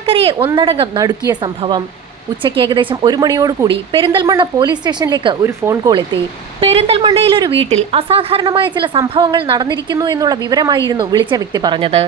കേരളക്കരയെ ഒന്നടങ്കം നടുക്കിയ സംഭവം. ഉച്ചയ്ക്ക് ഏകദേശം 1 മണിയോടുകൂടി പെരിന്തൽമണ്ണ പോലീസ് സ്റ്റേഷനിലേക്ക് ഒരു ഫോൺ കോൾ എത്തി. പെരിന്തൽമണ്ണയിൽ ഒരു വീട്ടിൽ അസാധാരണമായ ചില സംഭവങ്ങൾ നടന്നിരിക്കുന്നു എന്നുള്ള വിവരമായിരുന്നു വിളിച്ച വ്യക്തി പറഞ്ഞത്.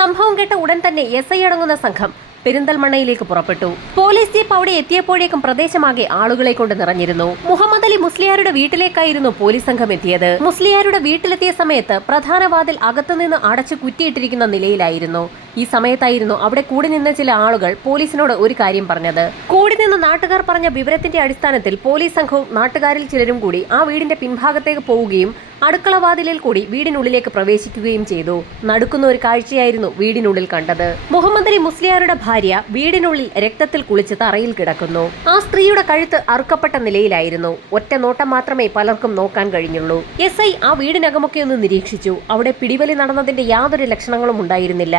സംഭവം കേട്ട ഉടൻ തന്നെ SI അടങ്ങുന്ന സംഘം പെരിന്തൽമണ്ണയിലേക്ക് പുറപ്പെട്ടു. പോലീസ് ജീപ്പ് അവിടെ എത്തിയപ്പോഴേക്കും പ്രദേശമാകെ ആളുകളെ കൊണ്ട് നിറഞ്ഞിരുന്നു. മുഹമ്മദ് അലി മുസ്ലിയാരുടെ വീട്ടിലേക്കായിരുന്നു പോലീസ് സംഘം എത്തിയത്. മുസ്ലിയാരുടെ വീട്ടിലെത്തിയ സമയത്ത് പ്രധാന വാതിൽ അകത്തുനിന്ന് അടച്ചു കുറ്റിയിട്ടിരിക്കുന്ന നിലയിലായിരുന്നു. ഈ സമയത്തായിരുന്നു അവിടെ കൂടി നിന്ന ചില ആളുകൾ പോലീസിനോട് ഒരു കാര്യം പറഞ്ഞത്. കൂടി നിന്ന് നാട്ടുകാർ പറഞ്ഞ വിവരത്തിന്റെ അടിസ്ഥാനത്തിൽ പോലീസ് സംഘവും നാട്ടുകാരിൽ ചിലരും കൂടി ആ വീടിന്റെ പിൻഭാഗത്തേക്ക് പോവുകയും അടുക്കള വാതിലിൽ കൂടി വീടിനുള്ളിലേക്ക് പ്രവേശിക്കുകയും ചെയ്തു. നടുക്കുന്ന ഒരു കാഴ്ചയായിരുന്നു വീടിനുള്ളിൽ കണ്ടത്. മുഹമ്മദ് അലി മുസ്ലിയാരുടെ ഭാര്യ വീടിനുള്ളിൽ രക്തത്തിൽ കുളിച്ച് തറയിൽ കിടക്കുന്നു. ആ സ്ത്രീയുടെ കഴുത്ത് അറുക്കപ്പെട്ട നിലയിലായിരുന്നു. ഒറ്റ നോട്ടം മാത്രമേ പലർക്കും നോക്കാൻ കഴിഞ്ഞുള്ളൂ. SI ആ വീടിനകമൊക്കെ ഒന്ന് നിരീക്ഷിച്ചു. അവിടെ പിടിവലി നടന്നതിന്റെ യാതൊരു ലക്ഷണങ്ങളും ഉണ്ടായിരുന്നില്ല.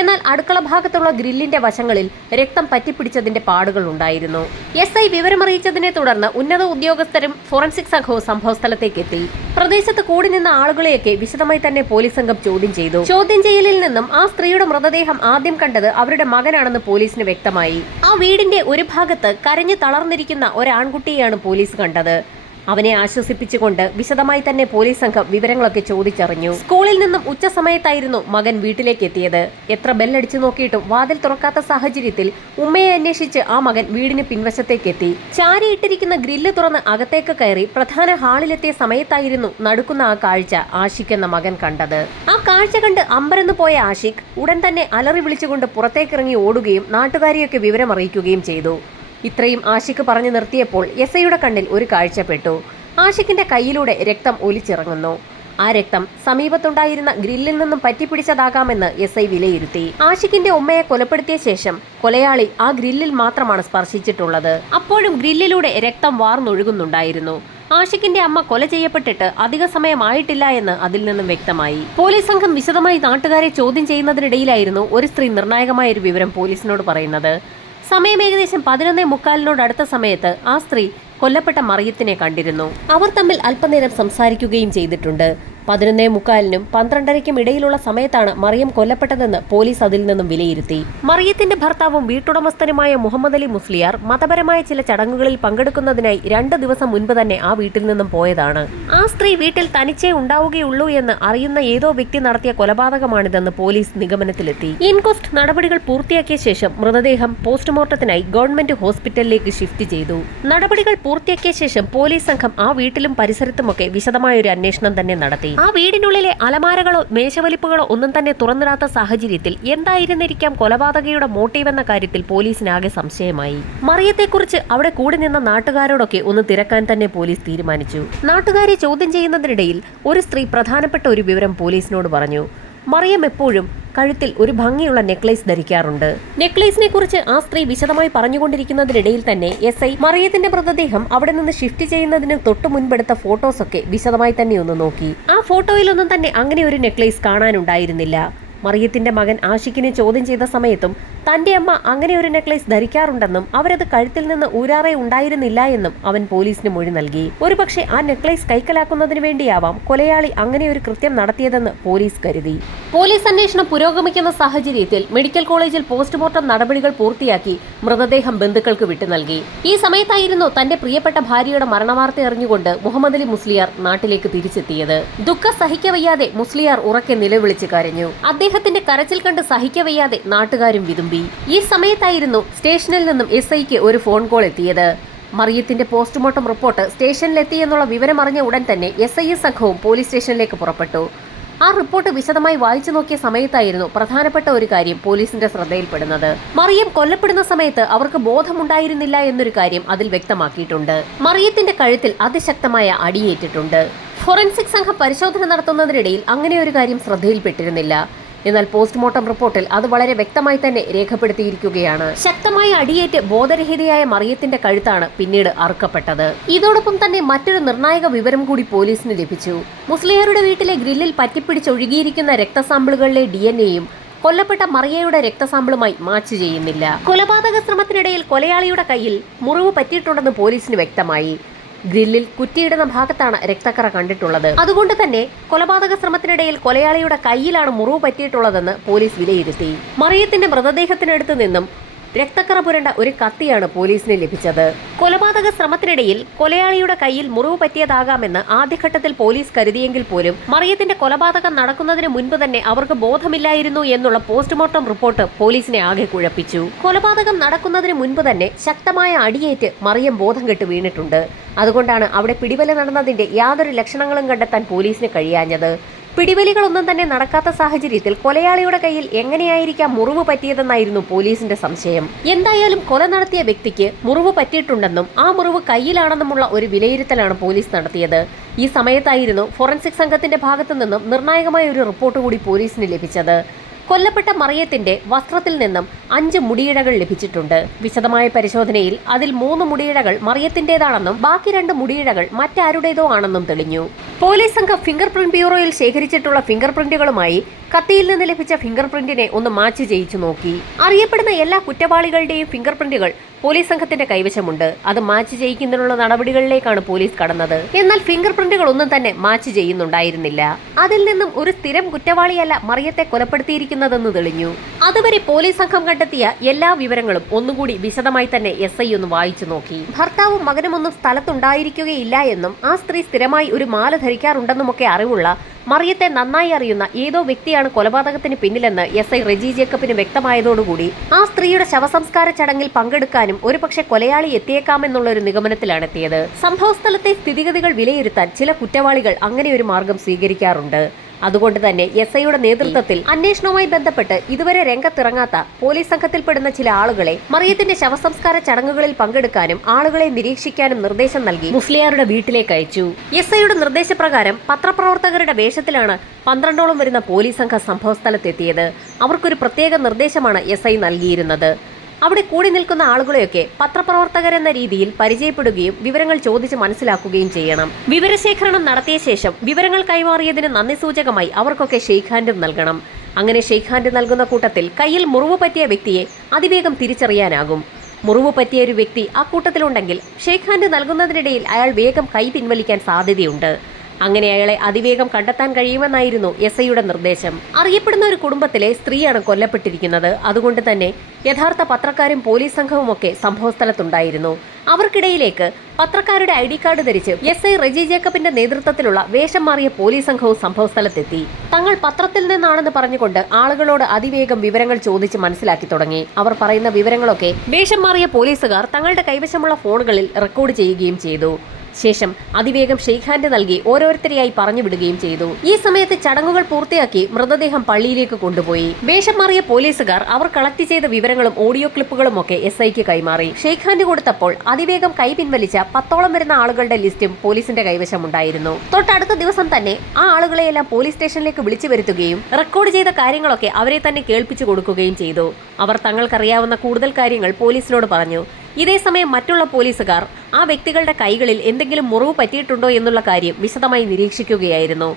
എന്നാൽ അടുക്കള ഭാഗത്തുള്ള ഗ്രില്ലിന്റെ വശങ്ങളിൽ രക്തം പറ്റിപ്പിടിച്ചതിന്റെ പാടുകൾ ഉണ്ടായിരുന്നു. SI വിവരമറിയിച്ചതിനെ തുടർന്ന് ഉന്നത ഉദ്യോഗസ്ഥരും ഫോറൻസിക് സംഘവും സംഭവസ്ഥലത്തേക്ക് എത്തി. പ്രദേശത്ത് കൂടി നിന്ന ആളുകളെയൊക്കെ വിശദമായി തന്നെ പോലീസ് സംഘം ചോദ്യം ചെയ്തു. ചോദ്യം ചെയ്യലിൽ നിന്നും ആ സ്ത്രീയുടെ മൃതദേഹം ആദ്യം കണ്ടത് അവരുടെ മകനാണെന്ന് പോലീസിന് വ്യക്തമായി. ആ വീടിന്റെ ഒരു ഭാഗത്ത് കരഞ്ഞു തളർന്നിരിക്കുന്ന ഒരാൺകുട്ടിയെയാണ് പോലീസ് കണ്ടത്. അവനെ ആശ്വസിപ്പിച്ചുകൊണ്ട് വിശദമായി തന്നെ പോലീസ് സംഘം വിവരങ്ങളൊക്കെ ചോദിച്ചറിഞ്ഞു. സ്കൂളിൽ നിന്നും ഉച്ച സമയത്തായിരുന്നു മകൻ വീട്ടിലേക്ക് എത്തിയത്. എത്ര ബെല്ലടിച്ചു നോക്കിയിട്ടും വാതിൽ തുറക്കാത്ത സാഹചര്യത്തിൽ ഉമ്മയെ അന്വേഷിച്ച് ആ മകൻ വീടിന് പിൻവശത്തേക്ക് എത്തി. ചാരിയിട്ടിരിക്കുന്ന ഗ്രില്ല് തുറന്ന് അകത്തേക്ക് കയറി പ്രധാന ഹാളിലെത്തിയ സമയത്തായിരുന്നു നടുക്കുന്ന ആ കാഴ്ച ആഷിഖ് എന്ന മകൻ കണ്ടത്. ആ കാഴ്ച കണ്ട് അമ്പരന്ന് പോയ ആഷിഖ് ഉടൻ തന്നെ അലറി വിളിച്ചുകൊണ്ട് പുറത്തേക്കിറങ്ങി ഓടുകയും നാട്ടുകാരെയൊക്കെ വിവരമറിയിക്കുകയും ചെയ്തു. ഇത്രയും ആഷിഖ് പറഞ്ഞു നിർത്തിയപ്പോൾ SIയുടെ കണ്ണിൽ ഒരു കാഴ്ചപ്പെട്ടു. ആഷിഖിന്റെ കയ്യിലൂടെ രക്തം ഒലിച്ചിറങ്ങുന്നു. ആ രക്തം സമീപത്തുണ്ടായിരുന്ന ഗ്രില്ലിൽ നിന്നും പറ്റിപ്പിടിച്ചതാകാമെന്ന് SI വിലയിരുത്തി. ആഷിഖിന്റെ ഉമ്മയെ കൊലപ്പെടുത്തിയ ശേഷം കൊലയാളി ആ ഗ്രില്ലിൽ മാത്രമാണ് സ്പർശിച്ചിട്ടുള്ളത്. അപ്പോഴും ഗ്രില്ലിലൂടെ രക്തം വാർന്നൊഴുകുന്നുണ്ടായിരുന്നു. ആഷിഖിന്റെ അമ്മ കൊല ചെയ്യപ്പെട്ടിട്ട് അധിക സമയമായിട്ടില്ല എന്ന് അതിൽ നിന്നും വ്യക്തമായി. പോലീസ് സംഘം വിശദമായി നാട്ടുകാരെ ചോദ്യം ചെയ്യുന്നതിനിടയിലായിരുന്നു ഒരു സ്ത്രീ നിർണായകമായ ഒരു വിവരം പോലീസിനോട് പറയുന്നത്. സമയം ഏകദേശം 11:45 അടുത്ത സമയത്ത് ആ സ്ത്രീ കൊല്ലപ്പെട്ട മറിയത്തിനെ കണ്ടിരുന്നു. അവർ തമ്മിൽ അല്പനേരം സംസാരിക്കുകയും ചെയ്തിട്ടുണ്ട്. 11:45 12:30 ഇടയിലുള്ള സമയത്താണ് മറിയം കൊല്ലപ്പെട്ടതെന്ന് പോലീസ് അതിൽ നിന്നും വിലയിരുത്തി. മറിയത്തിന്റെ ഭർത്താവും വീട്ടുടമസ്ഥനുമായ മുഹമ്മദ് അലി മുസ്ലിയാർ മതപരമായ ചില ചടങ്ങുകളിൽ പങ്കെടുക്കുന്നതിനായി 2 ദിവസം മുൻപ് തന്നെ ആ വീട്ടിൽ നിന്നും പോയതാണ്. ആ സ്ത്രീ വീട്ടിൽ തനിച്ചേ ഉണ്ടാവുകയുള്ളൂ എന്ന് അറിയുന്ന ഏതോ വ്യക്തി നടത്തിയ കൊലപാതകമാണിതെന്ന് പോലീസ് നിഗമനത്തിലെത്തി. ഇൻക്വസ്റ്റ് നടപടികൾ പൂർത്തിയാക്കിയ ശേഷം മൃതദേഹം പോസ്റ്റ്മോർട്ടത്തിനായി ഗവൺമെന്റ് ഹോസ്പിറ്റലിലേക്ക് ഷിഫ്റ്റ് ചെയ്തു. നടപടികൾ പൂർത്തിയാക്കിയ ശേഷം പോലീസ് സംഘം ആ വീട്ടിലും പരിസരത്തുമൊക്കെ വിശദമായ ഒരു അന്വേഷണം തന്നെ നടത്തി. ആ വീടിനുള്ളിലെ അലമാരകളോ മേശവലിപ്പുകളോ ഒന്നും തന്നെ തുറന്നിടാത്ത സാഹചര്യത്തിൽ എന്തായിരുന്നിരിക്കാം കൊലപാതകയുടെ മോട്ടീവ് എന്ന കാര്യത്തിൽ പോലീസിനാകെ സംശയമായി. മറിയത്തെക്കുറിച്ച് അവിടെ കൂടി നിന്ന നാട്ടുകാരോടൊക്കെ ഒന്ന് തിരക്കാൻ തന്നെ പോലീസ് തീരുമാനിച്ചു. നാട്ടുകാരെ ചോദ്യം ചെയ്യുന്നതിനിടയിൽ ഒരു സ്ത്രീ പ്രധാനപ്പെട്ട ഒരു വിവരം പോലീസിനോട് പറഞ്ഞു. മറിയം എപ്പോഴും കഴുത്തിൽ ഒരു ഭംഗിയുള്ള നെക്ലേസ് ധരിക്കാറുണ്ട്. നെക്ലേസിനെ കുറിച്ച് ആ സ്ത്രീ വിശദമായി പറഞ്ഞുകൊണ്ടിരിക്കുന്നതിനിടയിൽ തന്നെ SI മറിയത്തിന്റെ മൃതദേഹം അവിടെ നിന്ന് ഷിഫ്റ്റ് ചെയ്യുന്നതിന് തൊട്ടു മുൻപെടുത്ത ഫോട്ടോസൊക്കെ വിശദമായി തന്നെ ഒന്ന് നോക്കി. ആ ഫോട്ടോയിലൊന്നും തന്നെ അങ്ങനെ ഒരു നെക്ലേസ് കാണാനുണ്ടായിരുന്നില്ല. മറിയത്തിന്റെ മകൻ ആഷിഖിനെ ചോദ്യം ചെയ്ത സമയത്തും തന്റെ അമ്മ അങ്ങനെ ഒരു നെക്ലേസ് ധരിക്കാറുണ്ടെന്നും അവരത് കഴുത്തിൽ നിന്ന് ഊരാറെ ഉണ്ടായിരുന്നില്ല എന്നും അവൻ പോലീസിന് മൊഴി നൽകി. ഒരുപക്ഷെ ആ നെക്ലേസ് കൈക്കലാക്കുന്നതിന് വേണ്ടിയാവാം കൊലയാളി അങ്ങനെ ഒരു കൃത്യം നടത്തിയതെന്ന് പോലീസ് കരുതി. പോലീസ് അന്വേഷണം പുരോഗമിക്കുന്ന സാഹചര്യത്തിൽ മെഡിക്കൽ കോളേജിൽ പോസ്റ്റ്മോർട്ടം നടപടികൾ പൂർത്തിയാക്കി മൃതദേഹം ബന്ധുക്കൾക്ക് വിട്ടു നൽകി. ഈ സമയത്തായിരുന്നു തന്റെ പ്രിയപ്പെട്ട ഭാര്യയുടെ മരണവാർത്ത അറിഞ്ഞുകൊണ്ട് മുഹമ്മദ് അലി മുസ്ലിയാർ നാട്ടിലേക്ക് തിരിച്ചെത്തിയത്. ദുഃഖം സഹിക്കവയ്യാതെ മുസ്ലിയാർ ഉറക്കെ നിലവിളിച്ച് കരഞ്ഞു. അദ്ദേഹത്തിന്റെ കരച്ചിൽ കണ്ട് സഹിക്കവയ്യാതെ നാട്ടുകാരും വിതുമ്പി. ഈ സമയത്തായിരുന്നു സ്റ്റേഷനിൽ നിന്നും SIക്ക് ഒരു ഫോൺ കോൾ എത്തിയത്. മറിയത്തിന്റെ പോസ്റ്റ്മോർട്ടം റിപ്പോർട്ട് സ്റ്റേഷനിലെത്തി എന്നുള്ള വിവരം അറിഞ്ഞ ഉടൻ തന്നെ SI സംഘവും പോലീസ് സ്റ്റേഷനിലേക്ക് പുറപ്പെട്ടു. ആ റിപ്പോർട്ട് വിശദമായി വായിച്ചു നോക്കിയ സമയത്തായിരുന്നു പ്രധാനപ്പെട്ട ഒരു കാര്യം പോലീസിന്റെ ശ്രദ്ധയിൽപ്പെടുന്നത്. മറിയം കൊല്ലപ്പെടുന്ന സമയത്ത് അവർക്ക് ബോധമുണ്ടായിരുന്നില്ല എന്നൊരു കാര്യം അതിൽ വ്യക്തമാക്കിയിട്ടുണ്ട്. മറിയത്തിന്റെ കഴുത്തിൽ അതിശക്തമായ അടിയേറ്റിട്ടുണ്ട്. ഫോറൻസിക് സംഘം പരിശോധന നടത്തുന്നതിനിടയിൽ അങ്ങനെ ഒരു കാര്യം ശ്രദ്ധയിൽപ്പെട്ടിരുന്നില്ല. എന്നാൽ പോസ്റ്റ്മോർട്ടം റിപ്പോർട്ടിൽ അത് വളരെ വ്യക്തമായി തന്നെ രേഖപ്പെടുത്തിയിരിക്കുകയാണ്. ശക്തമായ അടിയേറ്റ് ബോധരഹിതയായ മറിയത്തിന്റെ കഴുത്താണ് പിന്നീട് അറുക്കപ്പെട്ടത്. ഇതോടൊപ്പം തന്നെ മറ്റൊരു നിർണായക വിവരം കൂടി പോലീസിന് ലഭിച്ചു. മുസ്ലിയാരുടെ വീട്ടിലെ ഗ്രില്ലിൽ പറ്റിപ്പിടിച്ചൊഴുകിയിരിക്കുന്ന രക്തസാമ്പിളുകളിലെ DNA-യും കൊല്ലപ്പെട്ട മറിയയുടെ രക്തസാമ്പിളുമായി മാച്ച് ചെയ്യുന്നില്ല. കൊലപാതക ശ്രമത്തിനിടയിൽ കൊലയാളിയുടെ കയ്യിൽ മുറിവ് പറ്റിയിട്ടുണ്ടെന്ന് പോലീസിന് വ്യക്തമായി. ഗ്രില്ലിൽ കുറ്റിയിടുന്ന ഭാഗത്താണ് രക്തക്കറ കണ്ടിട്ടുള്ളത്. അതുകൊണ്ട് തന്നെ കൊലപാതക ശ്രമത്തിനിടയിൽ കൊലയാളിയുടെ കയ്യിലാണ് മുറിവ് പറ്റിയിട്ടുള്ളതെന്ന് പോലീസ് വിലയിരുത്തി. മറിയത്തിന്റെ മൃതദേഹത്തിനടുത്ത് നിന്നും രക്തക്കറ പുരണ്ട ഒരു കത്തിയാണ് പോലീസിന് ലഭിച്ചത്. കൊലപാതക ശ്രമത്തിനിടയിൽ കൊലയാളിയുടെ കയ്യിൽ മുറിവ് പറ്റിയതാകാമെന്ന് ആദ്യഘട്ടത്തിൽ പോലീസ് കരുതിയെങ്കിൽ പോലും മറിയത്തിന്റെ കൊലപാതകം നടക്കുന്നതിന് മുൻപ് തന്നെ അവർക്ക് ബോധമില്ലായിരുന്നു എന്നുള്ള പോസ്റ്റ്മോർട്ടം റിപ്പോർട്ട് പോലീസിനെ ആകെ കുഴപ്പിച്ചു. കൊലപാതകം നടക്കുന്നതിന് മുൻപ് തന്നെ ശക്തമായ അടിയേറ്റ് മറിയം ബോധം കെട്ട് വീണിട്ടുണ്ട്. അതുകൊണ്ടാണ് അവിടെ പിടിവലി നടന്നതിന്റെ യാതൊരു ലക്ഷണങ്ങളും കണ്ടെത്താൻ പോലീസിന് കഴിയാഞ്ഞത്. പിടിവലികളൊന്നും തന്നെ നടക്കാത്ത സാഹചര്യത്തിൽ കൊലയാളിയുടെ കയ്യിൽ എങ്ങനെയായിരിക്കാം മുറിവ് പറ്റിയതെന്നായിരുന്നു പോലീസിന്റെ സംശയം. എന്തായാലും കൊല നടത്തിയ വ്യക്തിക്ക് മുറിവ് പറ്റിയിട്ടുണ്ടെന്നും ആ മുറിവ് കയ്യിലാണെന്നുമുള്ള ഒരു വിലയിരുത്തലാണ് പോലീസ് നടത്തിയത്. ഈ സമയത്തായിരുന്നു ഫോറൻസിക് സംഘത്തിന്റെ ഭാഗത്തു നിന്നും നിർണായകമായ ഒരു റിപ്പോർട്ട് കൂടി പോലീസിന് ലഭിച്ചത്. കൊല്ലപ്പെട്ട മറിയത്തിന്റെ വസ്ത്രത്തിൽ നിന്നും 5 മുടിയിഴകൾ ലഭിച്ചിട്ടുണ്ട്. വിശദമായ പരിശോധനയിൽ അതിൽ 3 മുടിയിഴകൾ മറിയത്തിന്റേതാണെന്നും ബാക്കി 2 മുടിയിഴകൾ മറ്റാരുടേതോ ആണെന്നും തെളിഞ്ഞു. പോലീസ് സംഘം ഫിംഗർ പ്രിന്റ് ബ്യൂറോയിൽ ശേഖരിച്ചിട്ടുള്ള ഫിംഗർ പ്രിന്റുകളുമായി കത്തിയിൽ നിന്ന് ലഭിച്ച ഫിംഗർ പ്രിന്റിനെ ഒന്ന് മാച്ച് ചെയ്യിച്ചു നോക്കി. അറിയപ്പെടുന്ന എല്ലാ കുറ്റവാളികളുടെയും ഫിംഗർ പ്രിന്റുകൾ പോലീസ് സംഘത്തിന്റെ കൈവശമുണ്ട്. അത് മാച്ച് ചെയ്യിക്കുന്നതിനുള്ള നടപടികളിലേക്കാണ് പോലീസ് കടന്നത്. എന്നാൽ ഫിംഗർ പ്രിന്റുകൾ ഒന്നും തന്നെ മാച്ച് ചെയ്യുന്നുണ്ടായിരുന്നില്ല. അതിൽ നിന്നും ഒരു സ്ഥിരം കുറ്റവാളിയല്ല മറിയത്തെ കൊലപ്പെടുത്തിയിരിക്കുന്നതെന്ന് തെളിഞ്ഞു. അതുവരെ പോലീസ് സംഘം കണ്ടെത്തിയ എല്ലാ വിവരങ്ങളും ഒന്നുകൂടി വിശദമായി തന്നെ SI ഒന്ന് വായിച്ചു നോക്കി. ഭർത്താവും മകനുമൊന്നും സ്ഥലത്തുണ്ടായിരിക്കുകയില്ല എന്നും ആ സ്ത്രീ സ്ഥിരമായി ഒരു മാല ധരിക്കാറുണ്ടെന്നുമൊക്കെ അറിവുള്ള മറിയത്തെ നന്നായി അറിയുന്ന ഏതോ വ്യക്തിയാണ് കൊലപാതകത്തിന് പിന്നിലെന്ന് SI റെജി ജേക്കബിന് വ്യക്തമായതോടുകൂടി ആ സ്ത്രീയുടെ ശവസംസ്കാര ചടങ്ങിൽ പങ്കെടുക്കാനും ഒരുപക്ഷെ കൊലയാളി എത്തിയേക്കാമെന്നുള്ള ഒരു നിഗമനത്തിലാണ് എത്തിയത്. സംഭവസ്ഥലത്തെ സ്ഥിതിഗതികൾ വിലയിരുത്താൻ ചില കുറ്റവാളികൾ അങ്ങനെ ഒരു മാർഗം സ്വീകരിക്കാറുണ്ട്. അതുകൊണ്ട് തന്നെ SIയുടെ നേതൃത്വത്തിൽ അന്വേഷണവുമായി ബന്ധപ്പെട്ട് ഇതുവരെ രംഗത്തിറങ്ങാത്ത പോലീസ് സംഘത്തിൽപ്പെടുന്ന ചില ആളുകളെ മറിയത്തിന്റെ ശവസംസ്കാര ചടങ്ങുകളിൽ പങ്കെടുക്കാനും ആളുകളെ നിരീക്ഷിക്കാനും നിർദ്ദേശം നൽകി മുസ്ലിയാരുടെ വീട്ടിലേക്ക് അയച്ചു. SIയുടെ നിർദ്ദേശപ്രകാരം പത്രപ്രവർത്തകരുടെ വേഷത്തിലാണ് 12ഓളം വരുന്ന പോലീസ് സംഘം സംഭവസ്ഥലത്തെത്തിയത്. അവർക്കൊരു പ്രത്യേക നിർദ്ദേശമാണ് SI നൽകിയിരുന്നത്. അവിടെ കൂടി നിൽക്കുന്ന ആളുകളെയൊക്കെ പത്രപ്രവർത്തകരെന്ന രീതിയിൽ പരിചയപ്പെടുകയും വിവരങ്ങൾ ചോദിച്ച് മനസ്സിലാക്കുകയും ചെയ്യണം. വിവരശേഖരണം നടത്തിയ ശേഷം വിവരങ്ങൾ കൈമാറിയതിന് നന്ദി സൂചകമായി അവർക്കൊക്കെ ഷെയ്ക്ക് ഹാൻഡും നൽകണം. അങ്ങനെ ഷെയ്ക്ക് ഹാൻഡ് നൽകുന്ന കൂട്ടത്തിൽ കയ്യിൽ മുറിവ് പറ്റിയ വ്യക്തിയെ അതിവേഗം തിരിച്ചറിയാനാകും. മുറിവ് പറ്റിയ ഒരു വ്യക്തി ആ കൂട്ടത്തിലുണ്ടെങ്കിൽ ഷെയ്ക്ക് ഹാൻഡ് നൽകുന്നതിനിടയിൽ അയാൾ വേഗം കൈ പിൻവലിക്കാൻ സാധ്യതയുണ്ട്. അങ്ങനെ അയാളെ അതിവേഗം കണ്ടെത്താൻ കഴിയുമെന്നായിരുന്നു SIയുടെ നിർദ്ദേശം. അറിയപ്പെടുന്ന ഒരു കുടുംബത്തിലെ സ്ത്രീയാണ് കൊല്ലപ്പെട്ടിരിക്കുന്നത്. അതുകൊണ്ട് തന്നെ യഥാർത്ഥ പത്രക്കാരും പോലീസ് സംഘവും ഒക്കെ സംഭവസ്ഥലത്തുണ്ടായിരുന്നു. അവർക്കിടയിലേക്ക് പത്രക്കാരുടെ ID കാർഡ് ധരിച്ച് SI റെജി ജേക്കബിന്റെ നേതൃത്വത്തിലുള്ള വേഷം മാറിയ പോലീസ് സംഘവും സംഭവസ്ഥലത്തെത്തി. തങ്ങൾ പത്രത്തിൽ നിന്നാണെന്ന് പറഞ്ഞുകൊണ്ട് ആളുകളോട് അതിവേഗം വിവരങ്ങൾ ചോദിച്ച് മനസ്സിലാക്കി തുടങ്ങി. അവർ പറയുന്ന വിവരങ്ങളൊക്കെ വേഷം മാറിയ പോലീസുകാർ തങ്ങളുടെ കൈവശമുള്ള ഫോണുകളിൽ റെക്കോർഡ് ചെയ്യുകയും ചെയ്തു. ശേഷം അതിവേഗം ഷെയ്ക്ക് ഹാൻഡ് നൽകി ഓരോരുത്തരെയായി പറഞ്ഞു വിടുകയും ചെയ്തു. ഈ സമയത്ത് ചടങ്ങുകൾ പൂർത്തിയാക്കി മൃതദേഹം പള്ളിയിലേക്ക് കൊണ്ടുപോയി. വേഷം മാറിയ പോലീസുകാർ അവർ കളക്ട് ചെയ്ത വിവരങ്ങളും ഓഡിയോ ക്ലിപ്പുകളും ഒക്കെ SIക്ക് കൈമാറി. ഷെയ്ക്ക് ഹാൻഡ് കൊടുത്തപ്പോൾ അതിവേഗം കൈ പിൻവലിച്ച 10ഓളം വരുന്ന ആളുകളുടെ ലിസ്റ്റും പോലീസിന്റെ കൈവശമുണ്ടായിരുന്നു. തൊട്ടടുത്ത ദിവസം തന്നെ ആ ആളുകളെയെല്ലാം പോലീസ് സ്റ്റേഷനിലേക്ക് വിളിച്ചു വരുത്തുകയും റെക്കോർഡ് ചെയ്ത കാര്യങ്ങളൊക്കെ അവരെ തന്നെ കേൾപ്പിച്ചു കൊടുക്കുകയും ചെയ്തു. അവർ തങ്ങൾക്കറിയാവുന്ന കൂടുതൽ കാര്യങ്ങൾ പോലീസിനോട് പറഞ്ഞു. ഇതേസമയം മറ്റുള്ള പോലീസുകാർ ആ വ്യക്തികളുടെ കൈകളിൽ എന്തെങ്കിലും മുറിവ് പറ്റിയിട്ടുണ്ടോ എന്നുള്ള കാര്യം വിശദമായി നിരീക്ഷിക്കുകയായിരുന്നു.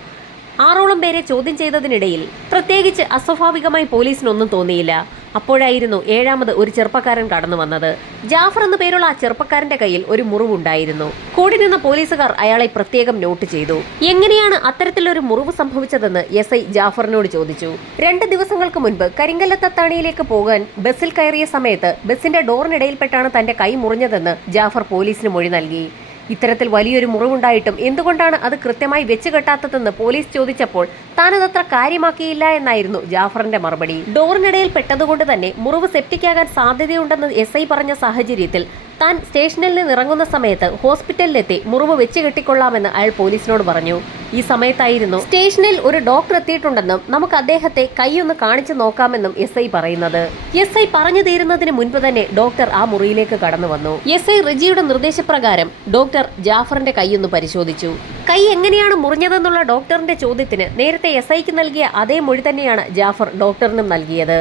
6ഓളം പേരെ ചോദ്യം ചെയ്തതിനിടയിൽ പ്രത്യേകിച്ച് അസ്വാഭാവികമായി പോലീസിനൊന്നും തോന്നിയില്ല. അപ്പോഴായിരുന്നു 7ാമത് ഒരു ചെറുപ്പക്കാരൻ കടന്നു വന്നത്. ജാഫർ എന്നു പേരുള്ള ആ ചെറുപ്പക്കാരന്റെ കയ്യിൽ ഒരു മുറിവുണ്ടായിരുന്നു. കൂടി നിന്ന പോലീസുകാർ അയാളെ പ്രത്യേകം നോട്ട് ചെയ്തു. എങ്ങനെയാണ് അത്തരത്തിലൊരു മുറിവ് സംഭവിച്ചതെന്ന് SI ജാഫറിനോട് ചോദിച്ചു. 2 ദിവസങ്ങൾക്ക് മുൻപ് കരിങ്കല്ലത്തത്താണിയിലേക്ക് പോകാൻ ബസ്സിൽ കയറിയ സമയത്ത് ബസ്സിന്റെ ഡോറിനിടയിൽപ്പെട്ടാണ് തന്റെ കൈ മുറിഞ്ഞതെന്ന് ജാഫർ പോലീസിന് മൊഴി നൽകി. ഇത്തരത്തിൽ വലിയൊരു മുറിവുണ്ടായിട്ടും എന്തുകൊണ്ടാണ് അത് കൃത്യമായി വെച്ച് കെട്ടാത്തതെന്ന് പോലീസ് ചോദിച്ചപ്പോൾ താനതത്ര കാര്യമാക്കിയില്ല എന്നായിരുന്നു ജാഫറിന്റെ മറുപടി. ഡോറിനിടയിൽ പെട്ടതുകൊണ്ട് തന്നെ മുറിവ് സെപ്റ്റിക്കാകാൻ സാധ്യതയുണ്ടെന്ന് SI പറഞ്ഞ സാഹചര്യത്തിൽ താൻ സ്റ്റേഷനിൽ നിന്ന് ഇറങ്ങുന്ന സമയത്ത് ഹോസ്പിറ്റലിലെത്തി മുറിവ് വെച്ച് കെട്ടിക്കൊള്ളാമെന്ന് അയാൾ പോലീസിനോട് പറഞ്ഞു. ഈ സമയത്തായിരുന്നു സ്റ്റേഷനിൽ ഒരു ഡോക്ടർ എത്തിയിട്ടുണ്ടെന്നും നമുക്ക് അദ്ദേഹത്തെ കൈയൊന്ന് കാണിച്ചു നോക്കാമെന്നും SI പറയുന്നത്. SI പറഞ്ഞു തീരുന്നതിന് മുൻപ് തന്നെ ഡോക്ടർ ആ മുറിയിലേക്ക് കടന്നു വന്നു. SI റെജിയുടെ നിർദ്ദേശപ്രകാരം ഡോക്ടർ ജാഫറിന്റെ കൈയൊന്ന് പരിശോധിച്ചു. കൈ എങ്ങനെയാണ് മുറിഞ്ഞതെന്നുള്ള ഡോക്ടറിന്റെ ചോദ്യത്തിന് നേരത്തെ SIക്ക് നൽകിയ അതേ മൊഴി തന്നെയാണ് ജാഫർ ഡോക്ടറിനും നൽകിയത്.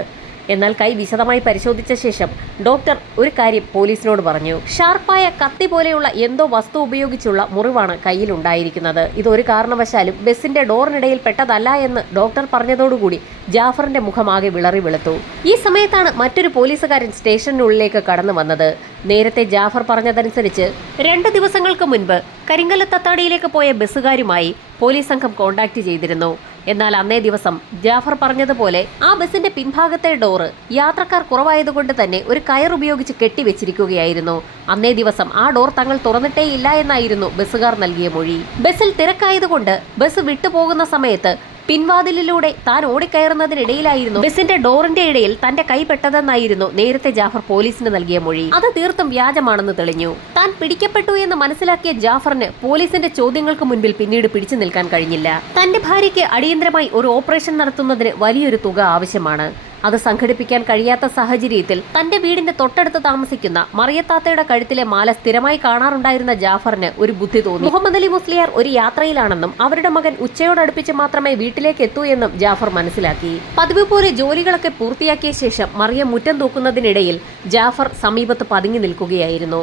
എന്നാൽ കൈ വിശദമായി പരിശോധിച്ച ശേഷം ഡോക്ടർ ഒരു കാര്യം പോലീസിനോട് പറഞ്ഞു. ഷാർപ്പായ കത്തി പോലെയുള്ള എന്തോ വസ്തു ഉപയോഗിച്ചുള്ള മുറിവാണ് കയ്യിലുണ്ടായിരിക്കുന്നത്. ഇതൊരു കാരണവശാലും ബസ്സിന്റെ ഡോറിനിടയിൽ പെട്ടതല്ല എന്ന് ഡോക്ടർ പറഞ്ഞതോടുകൂടി ജാഫറിന്റെ മുഖമാകെ വിളറി വെളുത്തു. ഈ സമയത്താണ് മറ്റൊരു പോലീസുകാരൻ സ്റ്റേഷനുള്ളിലേക്ക് കടന്നു വന്നത്. നേരത്തെ ജാഫർ പറഞ്ഞതനുസരിച്ച് 2 ദിവസങ്ങൾക്ക് മുൻപ് കരിങ്കല്ലത്തത്താടിയിലേക്ക് പോയ ബസ്സുകാരുമായി പോലീസ് സംഘം കോണ്ടാക്ട് ചെയ്തിരുന്നു. എന്നാൽ അന്നേ ദിവസം ജാഫർ പറഞ്ഞതുപോലെ ആ ബസിന്റെ പിൻഭാഗത്തെ ഡോറ് യാത്രക്കാർ കുറവായതുകൊണ്ട് തന്നെ ഒരു കയർ ഉപയോഗിച്ച് കെട്ടിവെച്ചിരിക്കുകയായിരുന്നു. അന്നേ ദിവസം ആ ഡോർ തങ്ങൾ തുറന്നിട്ടേയില്ല എന്നായിരുന്നു ബസ്സുകാർ നൽകിയ മൊഴി. ബസ്സിൽ തിരക്കായതുകൊണ്ട് ബസ് വിട്ടുപോകുന്ന സമയത്ത് പിൻവാതിലിലൂടെ താൻ ഓടിക്കയറുന്നതിനിടയിലായിരുന്നു ബസിന്റെ ഡോറിന്റെ ഇടയിൽ തന്റെ കൈ പെട്ടതെന്നായിരുന്നു നേരത്തെ ജാഫർ പോലീസിന് നൽകിയ മൊഴി. അത് തീർത്തും വ്യാജമാണെന്ന് തെളിഞ്ഞു. താൻ പിടിക്കപ്പെട്ടു എന്ന് മനസ്സിലാക്കിയ ജാഫറിന് പോലീസിന്റെ ചോദ്യങ്ങൾക്ക് മുൻപിൽ പിന്നീട് പിടിച്ചു നിൽക്കാൻ കഴിഞ്ഞില്ല. തന്റെ ഭാര്യയ്ക്ക് അടിയന്തരമായി ഒരു ഓപ്പറേഷൻ നടത്തുന്നതിന് വലിയൊരു തുക ആവശ്യമാണ്. അത് സംഘടിപ്പിക്കാൻ കഴിയാത്ത സാഹചര്യത്തിൽ തന്റെ വീടിന്റെ തൊട്ടടുത്ത് താമസിക്കുന്ന മറിയത്താത്തയുടെ കഴുത്തിലെ മാല സ്ഥിരമായി കാണാറുണ്ടായിരുന്ന ജാഫറിന് ഒരു ബുദ്ധി തോന്നി. മുഹമ്മദ് അലി മുസ്ലിയാർ ഒരു യാത്രയിലാണെന്നും അവരുടെ മകൻ ഉച്ചയോടടുപ്പിച്ച് മാത്രമേ വീട്ടിലേക്ക് എത്തൂ എന്നും ജാഫർ മനസ്സിലാക്കി. പതിവ് പോലെ ജോലികളൊക്കെ പൂർത്തിയാക്കിയ ശേഷം മറിയം മുറ്റം തൂക്കുന്നതിനിടയിൽ ജാഫർ സമീപത്ത് പതുങ്ങി നിൽക്കുകയായിരുന്നു.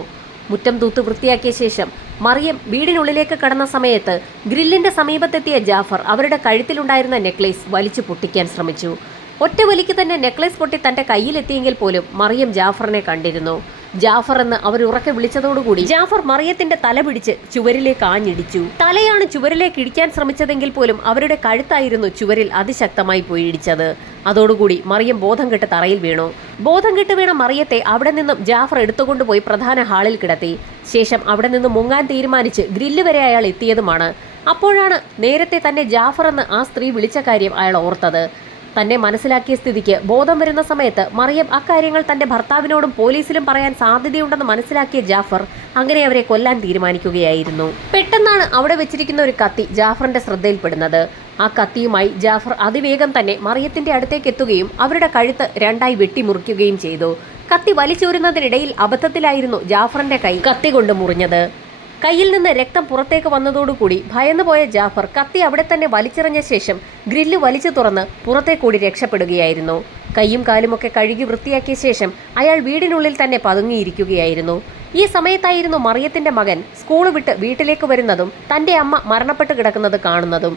മുറ്റം തൂത്ത് വൃത്തിയാക്കിയ ശേഷം മറിയം വീടിനുള്ളിലേക്ക് കടന്ന സമയത്ത് ഗ്രില്ലിന്റെ സമീപത്തെത്തിയ ജാഫർ അവരുടെ കഴുത്തിലുണ്ടായിരുന്ന നെക്ലേസ് വലിച്ചു പൊട്ടിക്കാൻ ശ്രമിച്ചു. ഒറ്റ വലിക്ക് തന്നെ നെക്ലേസ് പൊട്ടി തന്റെ കയ്യിലെത്തിയെങ്കിൽ പോലും മറിയം ജാഫറിനെ കണ്ടിരുന്നു. ജാഫർ എന്ന് അവർ ഉറക്കെ വിളിച്ചതോടുകൂടി ജാഫർ മറിയത്തിന്റെ തല പിടിച്ച് ചുവരിലേക്ക് ആഞ്ഞിടിച്ചു. തലയാണ് ചുവരിലേക്ക് ഇടിക്കാൻ ശ്രമിച്ചതെങ്കിൽ പോലും അവരുടെ കഴുത്തായിരുന്നു ചുവരിൽ അതിശക്തമായി പോയി ഇടിച്ചത്. അതോടുകൂടി മറിയം ബോധം കെട്ട് തറയിൽ വീണു. ബോധം കെട്ട് വീണ മറിയത്തെ അവിടെ നിന്നും ജാഫർ എടുത്തുകൊണ്ടുപോയി പ്രധാന ഹാളിൽ കിടത്തി. ശേഷം അവിടെ നിന്ന് മുങ്ങാൻ തീരുമാനിച്ച് ഗ്രില്ല് വരെ അയാൾ എത്തിയതുമാണ്. അപ്പോഴാണ് നേരത്തെ തന്നെ ജാഫർ എന്ന് ആ സ്ത്രീ വിളിച്ച കാര്യം അയാൾ ഓർത്തത്. തന്നെ മനസ്സിലാക്കിയ സ്ഥിതിക്ക് ബോധം വരുന്ന സമയത്ത് മറിയം അക്കാര്യങ്ങൾ തന്റെ ഭർത്താവിനോടും പോലീസിലും പറയാൻ സാധ്യതയുണ്ടെന്ന് മനസ്സിലാക്കിയ ജാഫർ അങ്ങനെ അവരെ കൊല്ലാൻ തീരുമാനിക്കുകയായിരുന്നു. പെട്ടെന്നാണ് അവിടെ വെച്ചിരിക്കുന്ന ഒരു കത്തി ജാഫറിന്റെ ശ്രദ്ധയിൽപ്പെടുന്നത്. ആ കത്തിയുമായി ജാഫർ അതിവേഗം തന്നെ മറിയത്തിന്റെ അടുത്തേക്ക് എത്തുകയും അവരുടെ കഴുത്ത് രണ്ടായി വെട്ടിമുറിക്കുകയും ചെയ്തു. കത്തി വലിച്ചൂരുന്നതിനിടയിൽ അബദ്ധത്തിലായിരുന്നു ജാഫറിന്റെ കൈ കത്തി കൊണ്ട് മുറിഞ്ഞത്. കയ്യിൽ നിന്ന് രക്തം പുറത്തേക്ക് വന്നതോടുകൂടി ഭയന്നുപോയ ജാഫർ കത്തി അവിടെ തന്നെ വലിച്ചെറിഞ്ഞ ശേഷം ഗ്രില്ല് വലിച്ചു തുറന്ന് പുറത്തേക്കൂടി രക്ഷപ്പെടുകയായിരുന്നു. കൈയും കാലുമൊക്കെ കഴുകി വൃത്തിയാക്കിയ ശേഷം അയാൾ വീടിനുള്ളിൽ തന്നെ പതുങ്ങിയിരിക്കുകയായിരുന്നു. ഈ സമയത്തായിരുന്നു മറിയത്തിന്റെ മകൻ സ്കൂൾ വിട്ട് വീട്ടിലേക്ക് വരുന്നതും തന്റെ അമ്മ മരണപ്പെട്ട് കിടക്കുന്നത് കാണുന്നതും.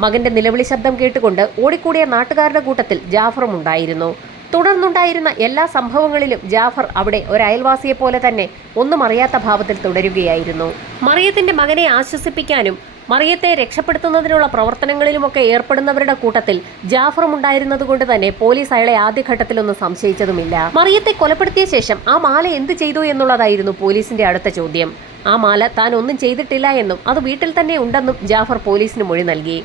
മകന്റെ നിലവിളി ശബ്ദം കേട്ടുകൊണ്ട് ഓടിക്കൂടിയ നാട്ടുകാരുടെ കൂട്ടത്തിൽ ജാഫറും ഉണ്ടായിരുന്നു. തുടർന്നുണ്ടായിരുന്ന എല്ലാ സംഭവങ്ങളിലും ജാഫർ അവിടെ ഒരു അയൽവാസിയെ പോലെ തന്നെ ഒന്നും അറിയാത്ത ഭാവത്തിൽ തുടരുകയായിരുന്നു. മറിയത്തിന്റെ മകനെ ആശ്വസിപ്പിക്കാനും മറിയത്തെ രക്ഷപ്പെടുത്തുന്നതിനുള്ള പ്രവർത്തനങ്ങളിലുമൊക്കെ ഏർപ്പെടുന്നവരുടെ കൂട്ടത്തിൽ ജാഫറും ഉണ്ടായിരുന്നതുകൊണ്ട് തന്നെ പോലീസ് അയാളെ ആദ്യഘട്ടത്തിലൊന്നും സംശയിച്ചതുമില്ല. മറിയത്തെ കൊലപ്പെടുത്തിയ ശേഷം ആ മാല എന്ത് ചെയ്തു എന്നുള്ളതായിരുന്നു പോലീസിന്റെ അടുത്ത ചോദ്യം. ആ മാല താൻ ഒന്നും ചെയ്തിട്ടില്ല എന്നും അത് വീട്ടിൽ തന്നെ ഉണ്ടെന്നും ജാഫർ പോലീസിന് മൊഴി നൽകി.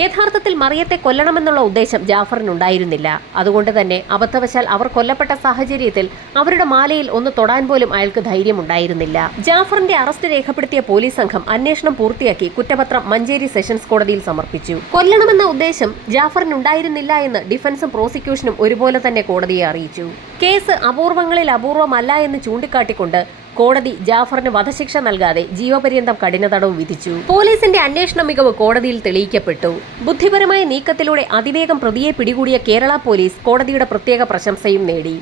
യഥാർത്ഥത്തിൽ മറിയത്തെ കൊല്ലണമെന്നുള്ള ഉദ്ദേശം ജാഫറിനുണ്ടായിരുന്നില്ല. അതുകൊണ്ട് തന്നെ അബദ്ധവശാൽ അവർ കൊല്ലപ്പെട്ട സാഹചര്യത്തിൽ അവരുടെ മാലയിൽ ഒന്ന് തൊടാൻ പോലും അയാൾക്ക് ധൈര്യമുണ്ടായിരുന്നില്ല. ജാഫറിന്റെ അറസ്റ്റ് രേഖപ്പെടുത്തിയ പോലീസ് സംഘം അന്വേഷണം പൂർത്തിയാക്കി കുറ്റപത്രം മഞ്ചേരി സെഷൻസ് കോടതിയിൽ സമർപ്പിച്ചു. കൊല്ലണമെന്ന ഉദ്ദേശം ജാഫറിനുണ്ടായിരുന്നില്ല എന്ന് ഡിഫൻസും പ്രോസിക്യൂഷനും ഒരുപോലെ തന്നെ കോടതിയെ അറിയിച്ചു. കേസ് അപൂർവങ്ങളിൽ അപൂർവമല്ല എന്ന് ചൂണ്ടിക്കാട്ടിക്കൊണ്ട് കോടതി ജാഫറിന് വധശിക്ഷ നൽകാതെ ജീവപര്യന്തം കഠിന തടവ് വിധിച്ചു. പോലീസിന്റെ അന്വേഷണ മികവ് കോടതിയിൽ തെളിയിക്കപ്പെട്ടു. ബുദ്ധിപരമായ നീക്കത്തിലൂടെ അതിവേഗം പ്രതിയെ പിടികൂടിയ കേരള പോലീസ് കോടതിയുടെ പ്രത്യേക പ്രശംസയും നേടി.